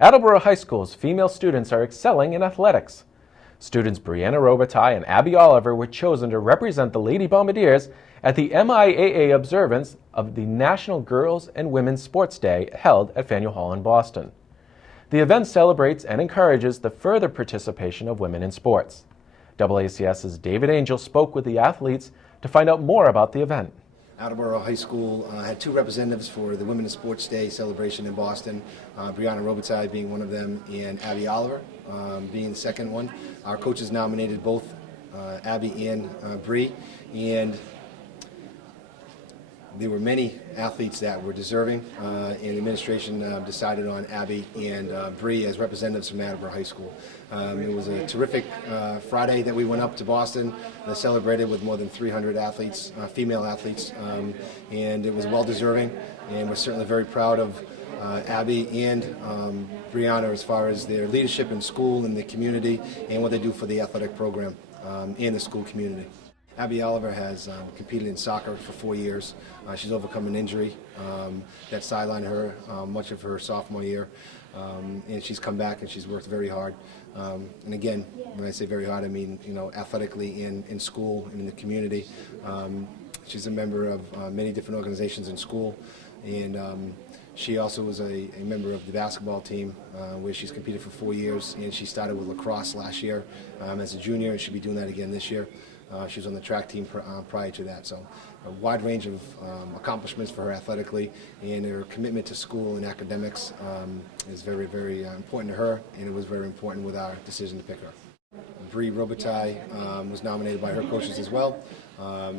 Attleboro High School's female students are excelling in athletics. Students Briana, Robitaille, and Abby Oliver were chosen to represent the Lady Bombardiers at the MIAA Observance of the National Girls and Women's Sports Day held at Faneuil Hall in Boston. The event celebrates and encourages the further participation of women in sports. DoubleACS's David Angell spoke with the athletes to find out more about the event. Attleboro High School had two representatives for the Women's Sports Day celebration in Boston, Briana Robitaille being one of them and Abby Oliver being the second one. Our coaches nominated both Abby and Bree, and there were many athletes that were deserving, and the administration decided on Abby and Bree as representatives from Attleboro High School. It was a terrific Friday that we went up to Boston and celebrated with more than 300 athletes, female athletes, and it was well deserving, and we're certainly very proud of Abby and Briana as far as their leadership in school and the community and what they do for the athletic program and the school community. Abby Oliver has competed in soccer for 4 years. She's overcome an injury that sidelined her much of her sophomore year, and she's come back and she's worked very hard. And again, when I say very hard, I mean athletically in school and in the community. She's a member of many different organizations in school, and she also was a member of the basketball team where she's competed for 4 years, and she started with lacrosse last year as a junior, and she'll be doing that again this year. She was on the track team prior to that, so a wide range of accomplishments for her athletically, and her commitment to school and academics is very, very important to her, and it was very important with our decision to pick her. Bree Robitaille was nominated by her coaches as well.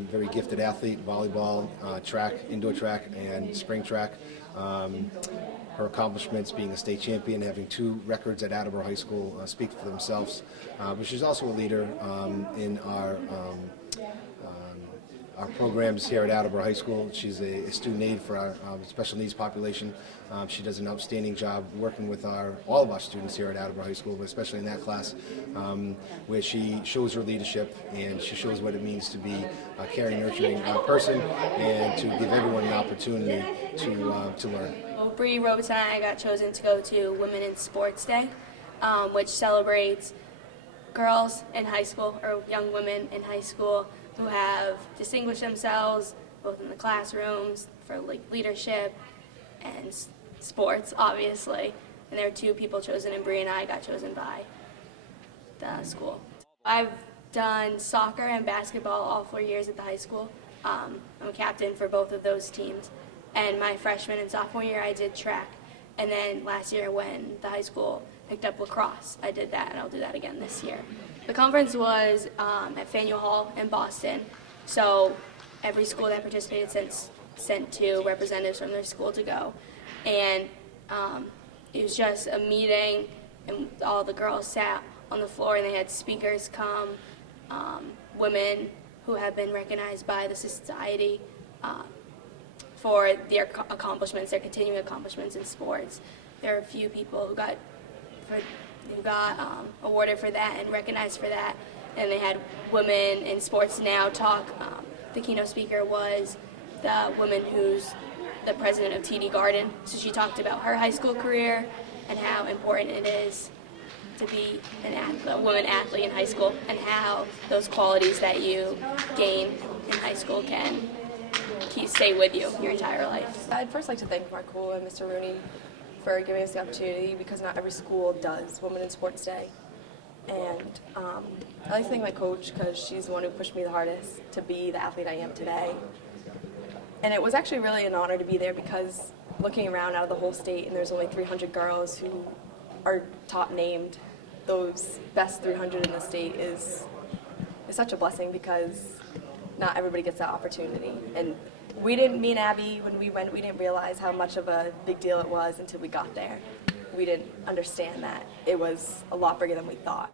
Very gifted athlete, volleyball, track, indoor track, and spring track. Her accomplishments being a state champion, having 2 records at Attleboro High School speak for themselves. But she's also a leader in our programs here at Attleboro High School. She's a student aide for our special needs population. She does an outstanding job working with all of our students here at Attleboro High School, but especially in that class, where she shows her leadership and she shows what it means to be a caring, nurturing person and to give everyone an opportunity to learn. Bree Robitaille and I got chosen to go to Women in Sports Day, which celebrates girls in high school, or young women in high school, who have distinguished themselves both in the classrooms for leadership and sports, obviously. And there were 2 people chosen, and Bree and I got chosen by the school. I've done soccer and basketball all 4 years at the high school. I'm a captain for both of those teams. And my freshman and sophomore year, I did track. And then last year, when the high school picked up lacrosse, I did that, and I'll do that again this year. The conference was at Faneuil Hall in Boston. So every school that participated sent 2 representatives from their school to go. And it was just a meeting, and all the girls sat on the floor, and they had speakers come, women who have been recognized by the society for their accomplishments, their continuing accomplishments in sports. There are a few people who got awarded for that and recognized for that. And they had Women in Sports Now talk. The keynote speaker was the woman who's the president of TD Garden. So she talked about her high school career and how important it is to be a woman athlete in high school, and how those qualities that you gain in high school can stay with you your entire life. I'd first like to thank Mark Cool and Mr. Rooney for giving us the opportunity, because not every school does Women in Sports Day. And I like to thank my coach, because she's the one who pushed me the hardest to be the athlete I am today. And it was actually really an honor to be there, because looking around out of the whole state, and there's only 300 girls who are top named, those best 300 in the state is such a blessing, because not everybody gets that opportunity. And me and Abby, when we went, we didn't realize how much of a big deal it was until we got there. We didn't understand that it was a lot bigger than we thought.